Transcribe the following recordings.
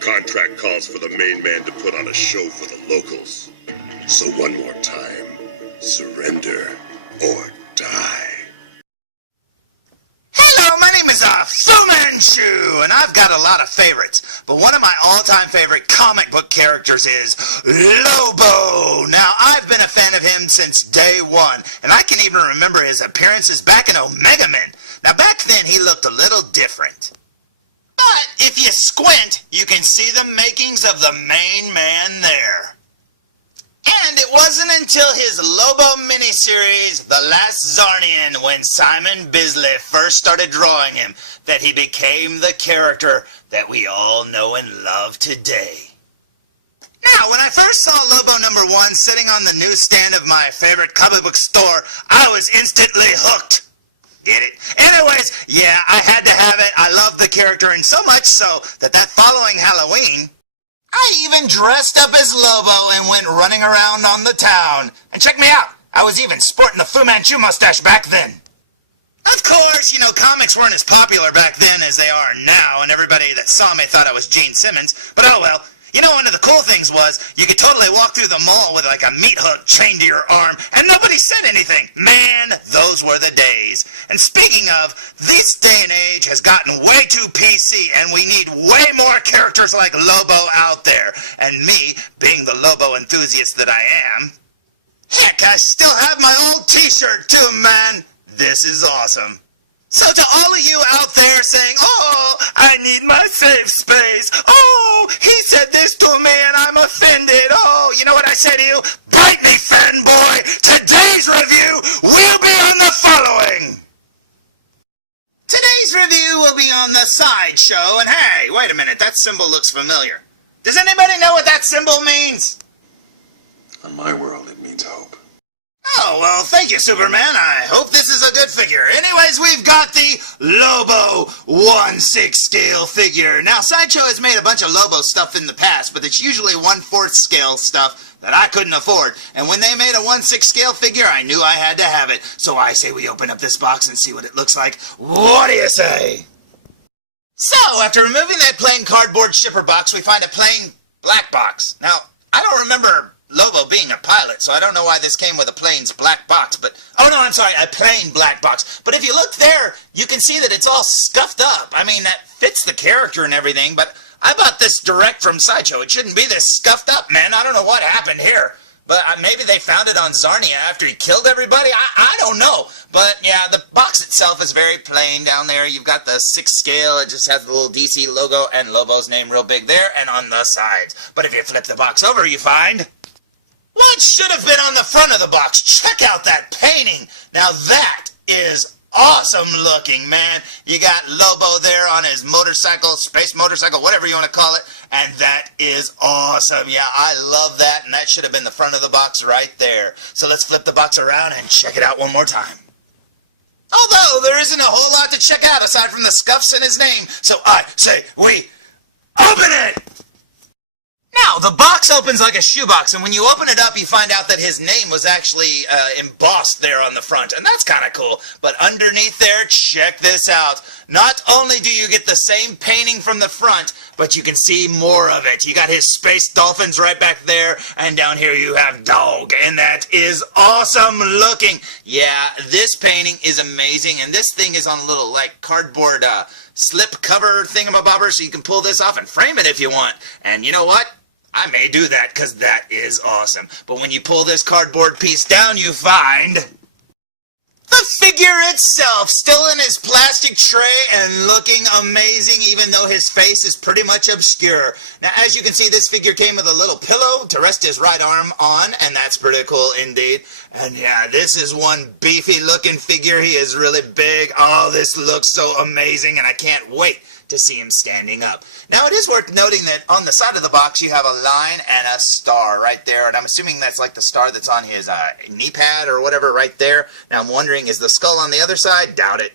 Contract calls for the main man to put on a show for the locals. So one more time, surrender or die. Hello, my name is Fu Manchu, and I've got a lot of favorites, but one of my all-time favorite comic book characters is Lobo. Now, I've been a fan of him since day one, and I can even remember his appearances back in Omega Men. Now, back then, he looked a little different. But if you squint, you can see the makings of the main man there. And it wasn't until his Lobo miniseries, The Last Zarnian, when Simon Bisley first started drawing him, that he became the character that we all know and love today. Now, when I first saw Lobo #1 sitting on the newsstand of my favorite comic book store, I was instantly hooked. Get it? Anyways, yeah, I had to have it. I loved the character, and so much so that following Halloween, I even dressed up as Lobo and went running around on the town. And check me out, I was even sporting the Fu Manchu mustache back then. Of course, you know, comics weren't as popular back then as they are now, and everybody that saw me thought I was Gene Simmons, but oh well. You know, one of the cool things was, you could totally walk through the mall with like a meat hook chained to your arm, and nobody said anything. Man, those were the days. And speaking of, this day and age has gotten way too PC, and we need way more characters like Lobo out there. And me, being the Lobo enthusiast that I am, heck, I still have my old t-shirt too, man. This is awesome. So to all of you out there saying, oh, I need my safe space. Oh, he said this to me and I'm offended. Oh, you know what I say to you? Bite me, fanboy. Today's review will be on the following. Today's review will be on the Sideshow. And hey, wait a minute, that symbol looks familiar. Does anybody know what that symbol means? On my world, it means hope. Oh, well, thank you, Superman. I hope this is a good figure. Anyways, we've got the Lobo 1/6 scale figure. Now, Sideshow has made a bunch of Lobo stuff in the past, but it's usually 1/4 scale stuff that I couldn't afford. And when they made a 1/6 scale figure, I knew I had to have it. So I say we open up this box and see what it looks like. What do you say? So, after removing that plain cardboard shipper box, we find a plain black box. Now, I don't remember Lobo being a pilot, so I don't know why this came with a plain black box, but, oh no, I'm sorry, a plain black box. But if you look there, you can see that it's all scuffed up. I mean, that fits the character and everything, but I bought this direct from Sideshow. It shouldn't be this scuffed up, man. I don't know what happened here. But maybe they found it on Zarnia after he killed everybody? I don't know. But yeah, the box itself is very plain down there. You've got the 6 scale. It just has the little DC logo and Lobo's name real big there and on the sides. But if you flip the box over, you find what should have been on the front of the box. Check out that painting. Now that is awesome looking, man. You got Lobo there on his motorcycle, space motorcycle, whatever you want to call it, and that is awesome. Yeah, I love that, and that should have been the front of the box right there. So let's flip the box around and check it out one more time. Although there isn't a whole lot to check out aside from the scuffs in his name, so I say we open it! Now, the box opens like a shoebox, and when you open it up, you find out that his name was actually embossed there on the front, and that's kind of cool. But underneath there, check this out. Not only do you get the same painting from the front, but you can see more of it. You got his space dolphins right back there, and down here you have Dog, and that is awesome looking. Yeah, this painting is amazing, and this thing is on a little, like, cardboard slip cover thingamabobber, so you can pull this off and frame it if you want. And you know what? I may do that because that is awesome. But when you pull this cardboard piece down, you find the figure itself still in his plastic tray and looking amazing, even though his face is pretty much obscure. Now, as you can see, this figure came with a little pillow to rest his right arm on, and that's pretty cool indeed. And yeah, this is one beefy looking figure. He is really big. Oh, this looks so amazing, and I can't wait to see him standing up. Now, it is worth noting that on the side of the box you have a line and a star right there, and I'm assuming that's like the star that's on his knee pad or whatever right there. Now, I'm wondering, is the skull on the other side? Doubt it.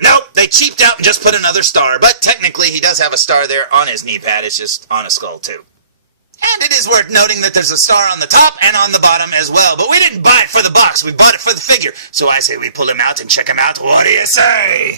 Nope, they cheaped out and just put another star, but technically he does have a star there on his knee pad. It's just on a skull too. And it is worth noting that there's a star on the top and on the bottom as well, but we didn't buy it for the box, we bought it for the figure. So I say we pull him out and check him out. What do you say?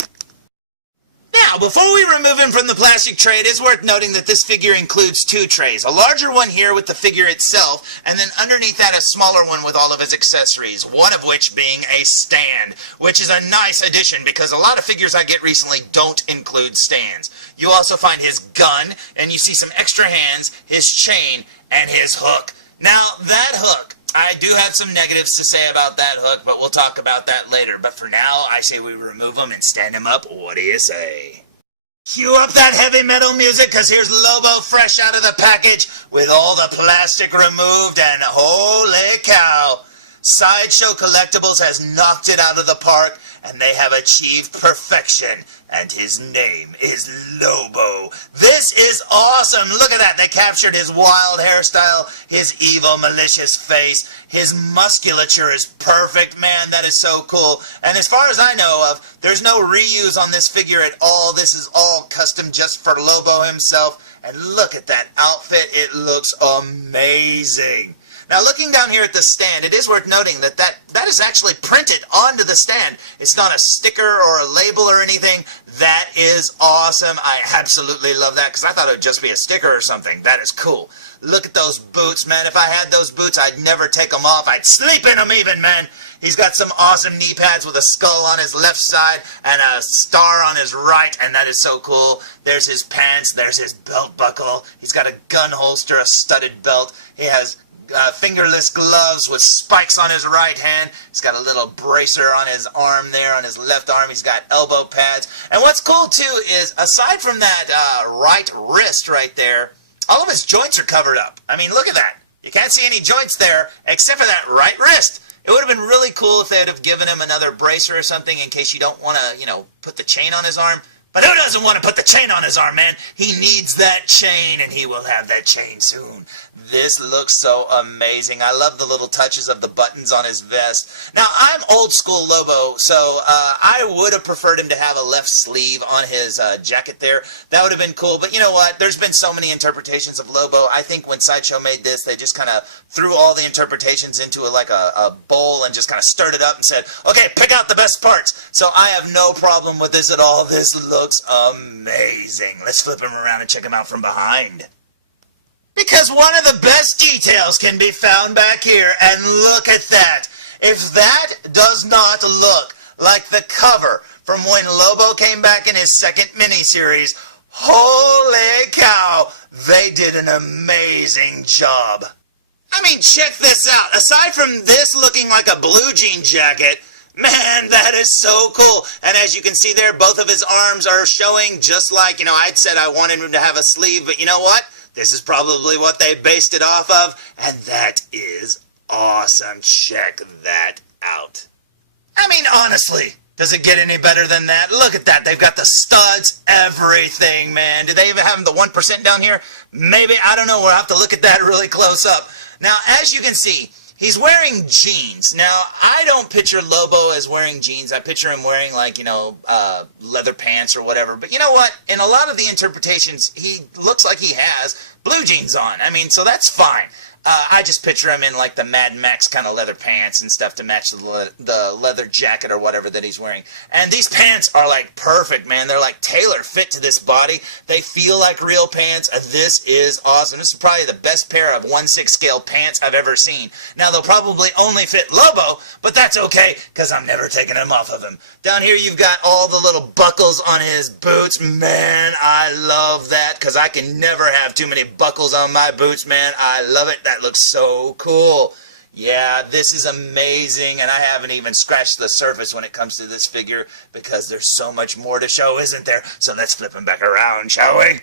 Now, before we remove him from the plastic tray, it is worth noting that this figure includes two trays. A larger one here with the figure itself, and then underneath that a smaller one with all of his accessories, one of which being a stand, which is a nice addition because a lot of figures I get recently don't include stands. You also find his gun, and you see some extra hands, his chain, and his hook. Now, that hook, I do have some negatives to say about that hook, but we'll talk about that later. But for now, I say we remove him and stand him up. What do you say? Cue up that heavy metal music, because here's Lobo fresh out of the package with all the plastic removed, and holy cow! Sideshow Collectibles has knocked it out of the park, and they have achieved perfection, and his name is Lobo. This is awesome. Look at that. They captured his wild hairstyle, his evil, malicious face. His musculature is perfect. Man, that is so cool. And as far as I know of, there's no reuse on this figure at all. This is all custom just for Lobo himself. And look at that outfit. It looks amazing. Now, looking down here at the stand, it is worth noting that that is actually printed onto the stand. It's not a sticker or a label or anything. That is awesome. I absolutely love that because I thought it would just be a sticker or something. That is cool. Look at those boots, man. If I had those boots, I'd never take them off. I'd sleep in them even, man. He's got some awesome knee pads with a skull on his left side and a star on his right, and that is so cool. There's his pants. There's his belt buckle. He's got a gun holster, a studded belt. He has fingerless gloves with spikes on his right hand. He's got a little bracer on his arm there, on his left arm. He's got elbow pads. And what's cool, too, is aside from that right wrist right there, all of his joints are covered up. I mean, look at that. You can't see any joints there except for that right wrist. It would have been really cool if they would have given him another bracer or something in case you don't want to, put the chain on his arm. But who doesn't want to put the chain on his arm, man? He needs that chain, and he will have that chain soon. This looks so amazing. I love the little touches of the buttons on his vest. Now, I'm old school Lobo, so I would have preferred him to have a left sleeve on his jacket there. That would have been cool. But you know what? There's been so many interpretations of Lobo. I think when Sideshow made this, they just kind of threw all the interpretations into a bowl and just kind of stirred it up and said, okay, pick out the best parts. So I have no problem with this at all. This looks amazing. Let's flip him around and check him out from behind. Because one of the best details can be found back here, and look at that. If that does not look like the cover from when Lobo came back in his second miniseries, holy cow, they did an amazing job. I mean, check this out. Aside from this looking like a blue jean jacket, man, that is so cool. And as you can see there, both of his arms are showing just like, I'd said I wanted him to have a sleeve, but you know what? This is probably what they based it off of, and that is awesome. Check that out. I mean, honestly, does it get any better than that? Look at that. They've got the studs, everything, man. Do they even have the 1% down here? Maybe. I don't know. We'll have to look at that really close up. Now, as you can see, he's wearing jeans. Now, I don't picture Lobo as wearing jeans. I picture him wearing, leather pants or whatever. But you know what? In a lot of the interpretations, he looks like he has blue jeans on. I mean, so that's fine. I just picture him in, the Mad Max kind of leather pants and stuff to match the leather jacket or whatever that he's wearing. And these pants are, perfect, man. They're, tailor fit to this body. They feel like real pants. This is awesome. This is probably the best pair of 1/6 scale pants I've ever seen. Now, they'll probably only fit Lobo, but that's okay, because I'm never taking them off of him. Down here, you've got all the little buckles on his boots. Man, I love that, because I can never have too many buckles on my boots, man. I love it. That looks so cool. Yeah, this is amazing, and I haven't even scratched the surface when it comes to this figure because there's so much more to show, isn't there? So let's flip him back around, shall we?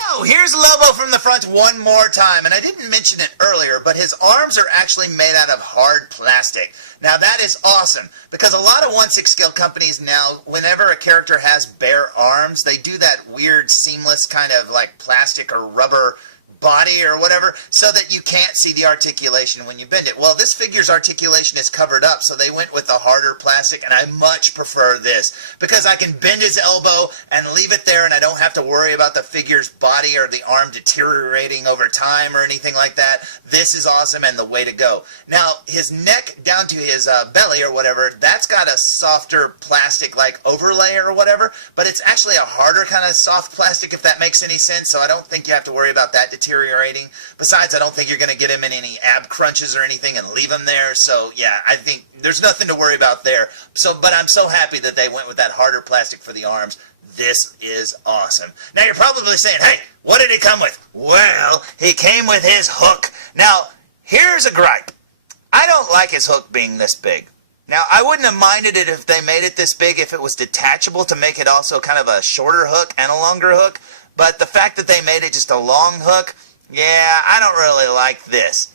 Oh, here's Lobo from the front one more time, and I didn't mention it earlier, but his arms are actually made out of hard plastic. Now, that is awesome, because a lot of 1/6 scale companies now, whenever a character has bare arms, they do that weird, seamless kind of plastic or rubber body or whatever so that you can't see the articulation when you bend it. Well, this figure's articulation is covered up, so they went with the harder plastic, and I much prefer this because I can bend his elbow and leave it there, and I don't have to worry about the figure's body or the arm deteriorating over time or anything like that. This is awesome and the way to go. Now, his neck down to his belly or whatever, that's got a softer plastic like overlay or whatever, but it's actually a harder kind of soft plastic, if that makes any sense, so I don't think you have to worry about that deteriorating. Besides, I don't think you're going to get him in any ab crunches or anything and leave him there, so yeah, I think there's nothing to worry about there. But I'm so happy that they went with that harder plastic for the arms. This is awesome. Now you're probably saying, hey, what did it come with? Well, he came with his hook. Now, here's a gripe. I don't like his hook being this big. Now, I wouldn't have minded it if they made it this big if it was detachable to make it also kind of a shorter hook and a longer hook. But the fact that they made it just a long hook, yeah, I don't really like this.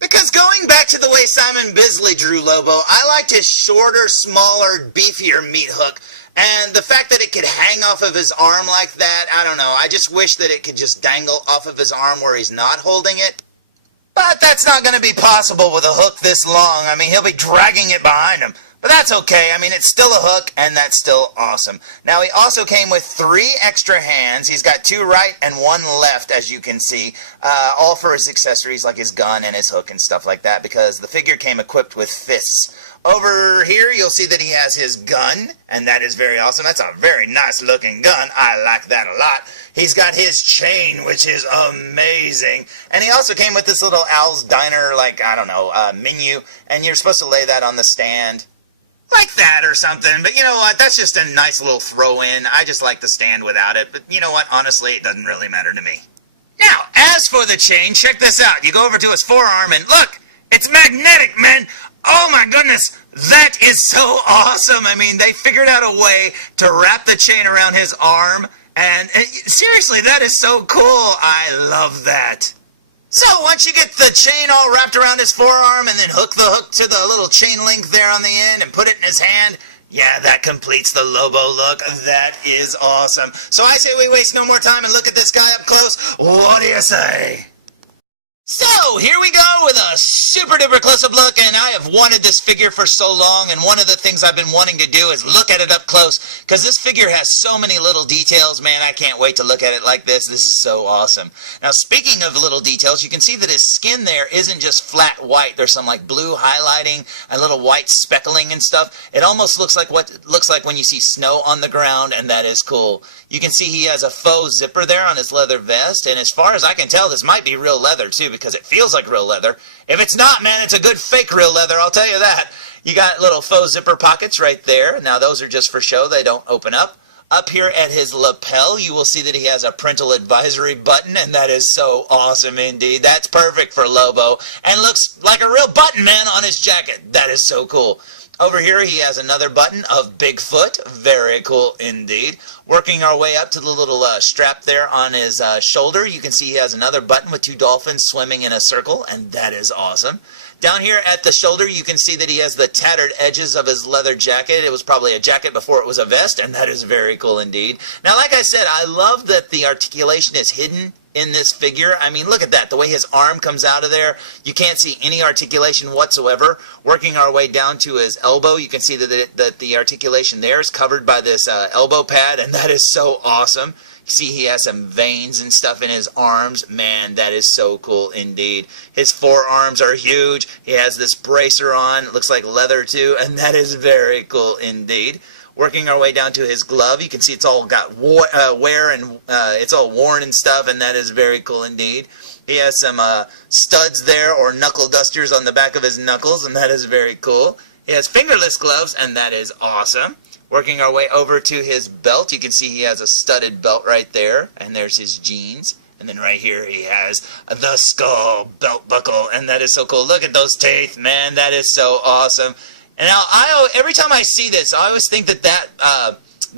Because going back to the way Simon Bisley drew Lobo, I liked his shorter, smaller, beefier meat hook. And the fact that it could hang off of his arm like that, I don't know. I just wish that it could just dangle off of his arm where he's not holding it. But that's not going to be possible with a hook this long. I mean, he'll be dragging it behind him. But that's okay. I mean, it's still a hook, and that's still awesome. Now, he also came with 3 extra hands. He's got 2 right and 1 left, as you can see, all for his accessories like his gun and his hook and stuff like that, because the figure came equipped with fists. Over here, you'll see that he has his gun, and that is very awesome. That's a very nice-looking gun. I like that a lot. He's got his chain, which is amazing. And he also came with this little Al's Diner, like, I don't know, menu, and you're supposed to lay that on the stand. Like that or something, but you know what, that's just a nice little throw-in. I just like the stand without it, but you know what, honestly, it doesn't really matter to me. Now, as for the chain, check this out. You go over to his forearm and look, it's magnetic, man. Oh my goodness, that is so awesome. I mean, they figured out a way to wrap the chain around his arm, and seriously, that is so cool. I love that. So once you get the chain all wrapped around his forearm and then hook the hook to the little chain link there on the end and put it in his hand, yeah, that completes the Lobo look. That is awesome. So I say we waste no more time and look at this guy up close. What do you say? So, here we go with a super duper close-up look, and I have wanted this figure for so long, and one of the things I've been wanting to do is look at it up close, because this figure has so many little details, man, I can't wait to look at it like this. This is so awesome. Now, speaking of little details, you can see that his skin there isn't just flat white. There's some like blue highlighting and little white speckling and stuff. It almost looks like what it looks like when you see snow on the ground, and that is cool. You can see he has a faux zipper there on his leather vest, and as far as I can tell, this might be real leather too, because it feels like real leather. If it's not, man, it's a good fake real leather, I'll tell you that. You got little faux zipper pockets right there. Now those are just for show, they don't open up. Up here at his lapel, you will see that he has a parental advisory button, and that is so awesome indeed. That's perfect for Lobo, and looks like a real button, man, on his jacket. That is so cool. Over here he has another button of Bigfoot. Very cool indeed. Working our way up to the little strap there on his shoulder, you can see he has another button with 2 dolphins swimming in a circle, and that is awesome. Down here at the shoulder, you can see that he has the tattered edges of his leather jacket. It was probably a jacket before it was a vest, and that is very cool indeed. Now, like I said, I love that the articulation is hidden in this figure. I mean, look at that. The way his arm comes out of there, you can't see any articulation whatsoever. Working our way down to his elbow, you can see that the articulation there is covered by this elbow pad, and that is so awesome. You see he has some veins and stuff in his arms. Man, that is so cool indeed. His forearms are huge. He has this bracer on. It looks like leather too, and that is very cool indeed. Working our way down to his glove, you can see it's all got wear and it's all worn and stuff, and that is very cool indeed. He has some studs there, or knuckle dusters on the back of his knuckles, and that is very cool. He has fingerless gloves, and that is awesome. Working our way over to his belt, you can see he has a studded belt right there, and there's his jeans. And then right here he has the skull belt buckle, and that is so cool. Look at those teeth, man, that is so awesome. And now, every time I see this, I always think that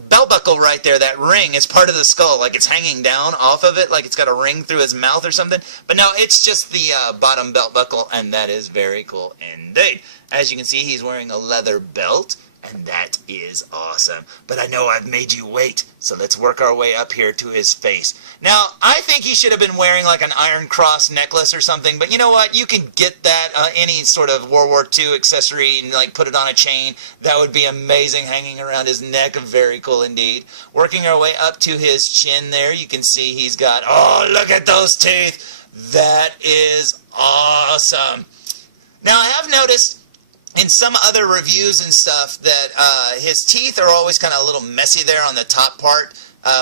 belt buckle right there, that ring, is part of the skull, like it's hanging down off of it, like it's got a ring through his mouth or something. But no, it's just the bottom belt buckle, and that is very cool indeed. As you can see, he's wearing a leather belt, and that is awesome. But I know I've made you wait, so let's work our way up here to his face. Now, I think he should have been wearing like an Iron Cross necklace or something, but you know what? You can get that, any sort of World War II accessory, and like put it on a chain. That would be amazing, hanging around his neck. Very cool indeed. Working our way up to his chin there, you can see he's got, oh, look at those teeth. That is awesome. Now, I have noticed in some other reviews and stuff that his teeth are always kind of a little messy there on the top part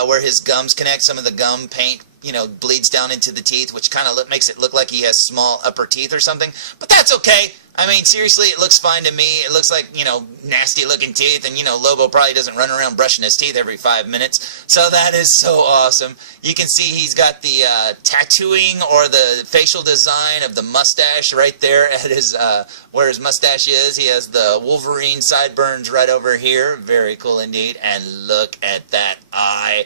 where his gums connect. Some of the gum paint, you know, bleeds down into the teeth, which kind of makes it look like he has small upper teeth or something. But that's okay. I mean, seriously, it looks fine to me. It looks like, you know, nasty-looking teeth, and, you know, Lobo probably doesn't run around brushing his teeth every 5 minutes. So that is so awesome. You can see he's got the tattooing or the facial design of the mustache right there at his where his mustache is. He has the Wolverine sideburns right over here. Very cool indeed. And look at that eye.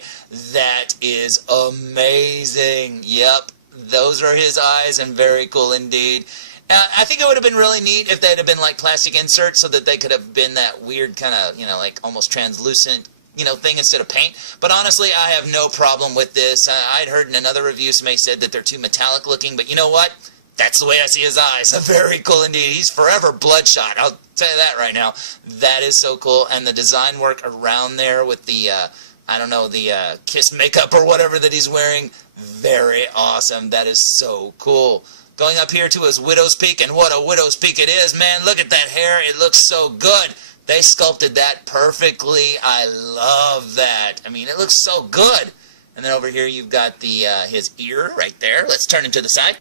That is amazing. Yep, those are his eyes, and very cool indeed. I think it would have been really neat if they'd have been like plastic inserts, so that they could have been that weird kind of, you know, like almost translucent, you know, thing instead of paint. But honestly, I have no problem with this. I'd heard in another review somebody said that they're too metallic looking, but you know what? That's the way I see his eyes. Very cool indeed. He's forever bloodshot. I'll tell you that right now. That is so cool. And the design work around there with the, I don't know, the Kiss makeup or whatever that he's wearing, very awesome. That is so cool. Going up here to his widow's peak, and what a widow's peak it is, man. Look at that hair. It looks so good. They sculpted that perfectly. I love that. I mean, it looks so good. And then over here you've got the his ear right there. Let's turn him to the side.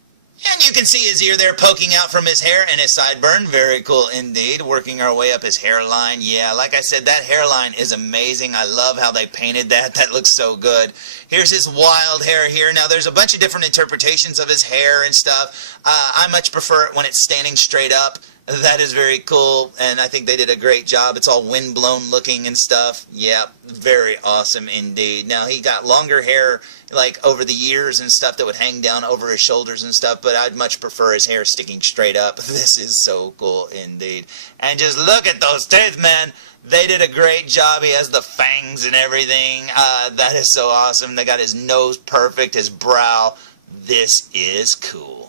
And you can see his ear there poking out from his hair and his sideburn. Very cool indeed. Working our way up his hairline. Yeah, like I said, that hairline is amazing. I love how they painted that. That looks so good. Here's his wild hair here. Now, there's a bunch of different interpretations of his hair and stuff. I much prefer it when it's standing straight up. That is very cool, and I think they did a great job. It's all wind-blown looking and stuff. Yep, very awesome indeed. Now, he got longer hair, like, over the years and stuff that would hang down over his shoulders and stuff, but I'd much prefer his hair sticking straight up. This is so cool indeed. And just look at those teeth, man. They did a great job. He has the fangs and everything. That is so awesome. They got his nose perfect, his brow. This is cool.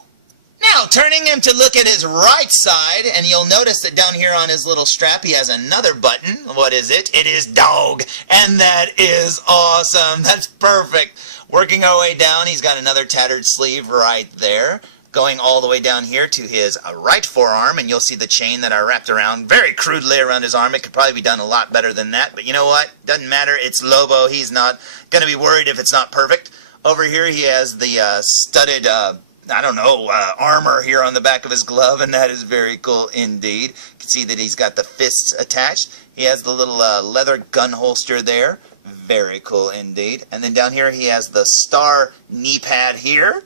Now, turning him to look at his right side, and you'll notice that down here on his little strap, he has another button. What is it? It is dog, and that is awesome. That's perfect. Working our way down, he's got another tattered sleeve right there. Going all the way down here to his right forearm, and you'll see the chain that I wrapped around very crudely around his arm. It could probably be done a lot better than that, but you know what? Doesn't matter. It's Lobo. He's not going to be worried if it's not perfect. Over here, he has the studded I don't know, armor here on the back of his glove, and that is very cool indeed. You can see that he's got the fists attached. He has the little leather gun holster there. Very cool indeed. And then down here he has the star knee pad here.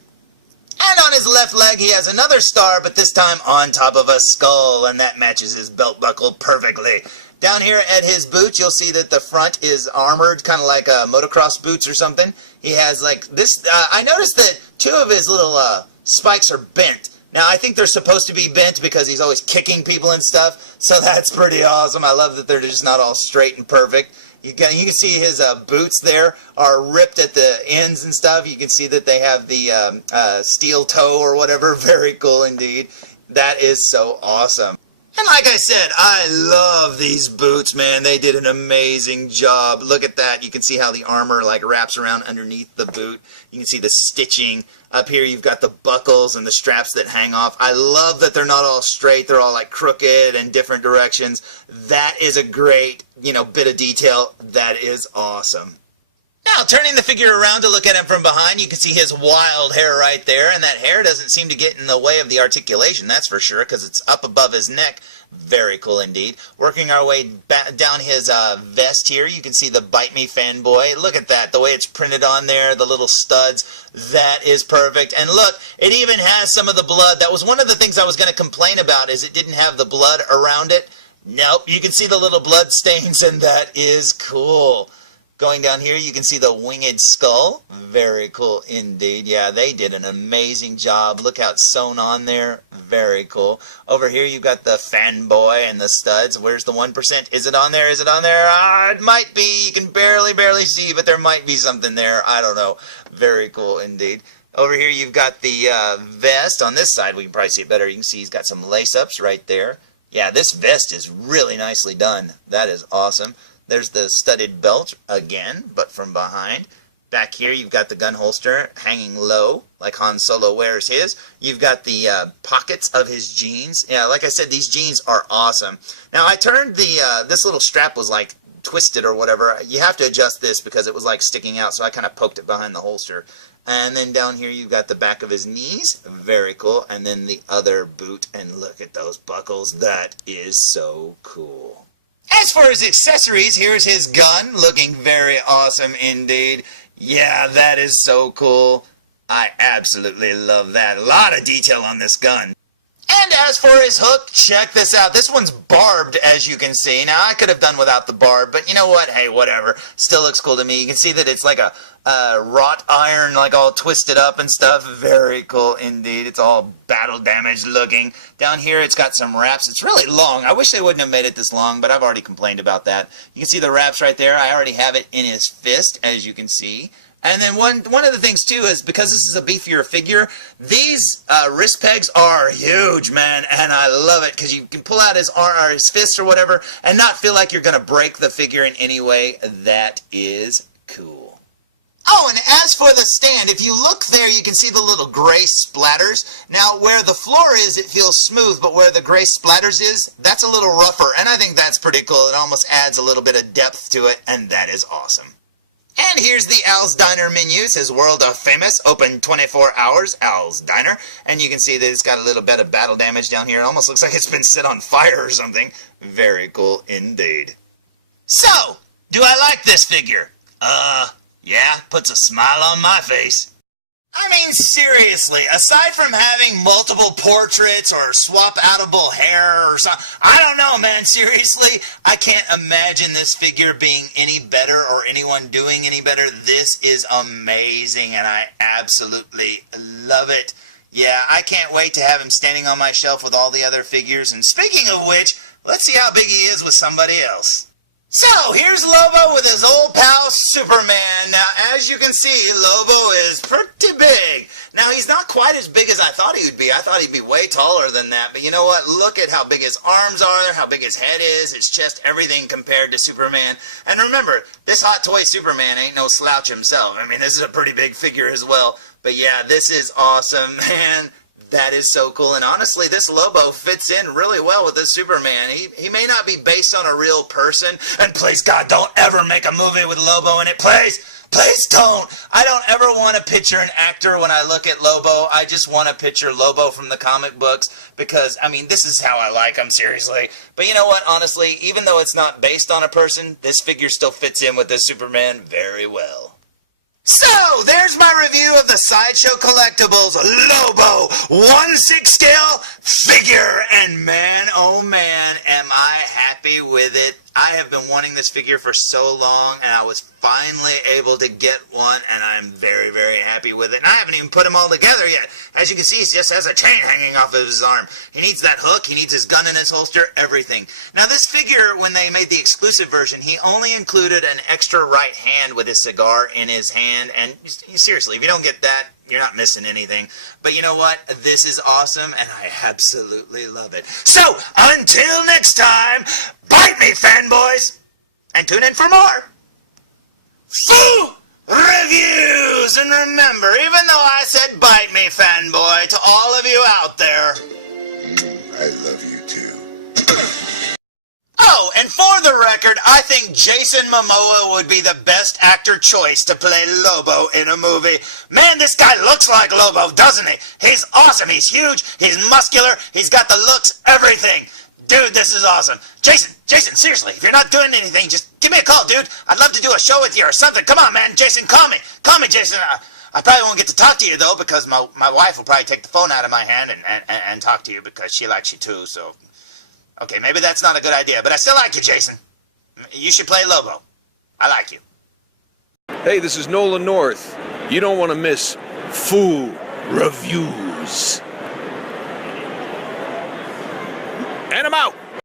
And on his left leg he has another star, but this time on top of a skull, and that matches his belt buckle perfectly. Down here at his boots, you'll see that the front is armored, kind of like motocross boots or something. He has like this, I noticed that two of his little spikes are bent. Now, I think they're supposed to be bent because he's always kicking people and stuff, so that's pretty awesome. I love that they're just not all straight and perfect. You can see his boots there are ripped at the ends and stuff. You can see that they have the steel toe or whatever. Very cool indeed. That is so awesome. And like I said, I love these boots, man. They did an amazing job. Look at that. You can see how the armor like wraps around underneath the boot. You can see the stitching. Up here you've got the buckles and the straps that hang off. I love that they're not all straight. They're all like crooked and different directions. That is a great, bit of detail. That is awesome. Now, turning the figure around to look at him from behind, you can see his wild hair right there, and that hair doesn't seem to get in the way of the articulation, that's for sure, because it's up above his neck. Very cool indeed. Working our way down his vest here, you can see the Bite Me fanboy. Look at that, the way it's printed on there, the little studs. That is perfect. And look, it even has some of the blood. That was one of the things I was going to complain about, is it didn't have the blood around it. Nope, you can see the little blood stains, and that is cool. Going down here, you can see the winged skull. Very cool indeed. Yeah, they did an amazing job. Look how it's sewn on there. Very cool. Over here, you've got the fanboy and the studs. Where's the 1%? Is it on there? Is it on there? It might be. You can barely see, but there might be something there. I don't know. Very cool indeed. Over here, you've got the vest. On this side, we can probably see it better. You can see he's got some lace-ups right there. Yeah, this vest is really nicely done. That is awesome. There's the studded belt again, but from behind. Back here, you've got the gun holster hanging low, like Han Solo wears his. You've got the pockets of his jeans. Yeah, like I said, these jeans are awesome. Now, I turned the, this little strap was like twisted or whatever. You have to adjust this because it was like sticking out, so I kind of poked it behind the holster. And then down here, you've got the back of his knees. Very cool. And then the other boot, and look at those buckles. That is so cool. As for his accessories, here's his gun, looking very awesome indeed. Yeah, that is so cool. I absolutely love that. A lot of detail on this gun. And as for his hook, check this out. This one's barbed, as you can see. Now, I could have done without the barb, but you know what? Hey, whatever. Still looks cool to me. You can see that it's like a wrought iron, like all twisted up and stuff. Very cool indeed. It's all battle damaged looking. Down here, it's got some wraps. It's really long. I wish they wouldn't have made it this long, but I've already complained about that. You can see the wraps right there. I already have it in his fist, as you can see. And then one of the things, too, is because this is a beefier figure, these wrist pegs are huge, man, and I love it because you can pull out his arm or his fist or whatever and not feel like you're going to break the figure in any way. That is cool. Oh, and as for the stand, if you look there, you can see the little gray splatters. Now, where the floor is, it feels smooth, but where the gray splatters is, that's a little rougher, and I think that's pretty cool. It almost adds a little bit of depth to it, and that is awesome. And here's the Al's Diner menu. It says world of famous, open 24 hours, Al's Diner. And you can see that it's got a little bit of battle damage down here. It almost looks like it's been set on fire or something. Very cool indeed. So, do I like this figure? Yeah, puts a smile on my face. I mean, seriously, aside from having multiple portraits or swap-outable hair or something, I don't know, man, seriously, I can't imagine this figure being any better or anyone doing any better. This is amazing, and I absolutely love it. Yeah, I can't wait to have him standing on my shelf with all the other figures, and speaking of which, let's see how big he is with somebody else. So, here's Lobo with his old pal Superman. Now, as you can see, Lobo is pretty big. Now, he's not quite as big as I thought he would be. I thought he'd be way taller than that. But you know what? Look at how big his arms are, how big his head is, his chest, everything compared to Superman. And remember, this hot toy Superman ain't no slouch himself. I mean, this is a pretty big figure as well. But yeah, this is awesome, man. That is so cool, and honestly, this Lobo fits in really well with this Superman. He may not be based on a real person, and please, God, don't ever make a movie with Lobo in it, please! Please don't! I don't ever want to picture an actor when I look at Lobo. I just want to picture Lobo from the comic books, because, I mean, this is how I like him, seriously. But you know what, honestly, even though it's not based on a person, this figure still fits in with this Superman very well. So, there's my review of the Sideshow Collectibles Lobo 1/6 scale figure. And man, oh man, am I happy with it. I have been wanting this figure for so long, and I was finally able to get one, and I'm very, very happy with it. And I haven't even put them all together yet. As you can see, he just has a chain hanging off of his arm. He needs that hook, he needs his gun in his holster, everything. Now, this figure, when they made the exclusive version, he only included an extra right hand with his cigar in his hand, and seriously, if you don't get that, you're not missing anything. But you know what? This is awesome, and I absolutely love it. So, until next time, bite me, fanboys! And tune in for more Foo Reviews! And remember, even though I said bite me, fanboy, to all of you out there, I love you too. Oh, and for the record, I think Jason Momoa would be the best actor choice to play Lobo in a movie. Man, this guy looks like Lobo, doesn't he? He's awesome. He's huge. He's muscular. He's got the looks, everything. Dude, this is awesome. Jason, seriously, if you're not doing anything, just give me a call, dude. I'd love to do a show with you or something. Come on, man. Jason, call me. Call me, Jason. I probably won't get to talk to you, though, because my wife will probably take the phone out of my hand and talk to you because she likes you, too, so... Okay, maybe that's not a good idea, but I still like you, Jason. You should play Lobo. I like you. Hey, this is Nolan North. You don't want to miss Full Reviews. And I'm out.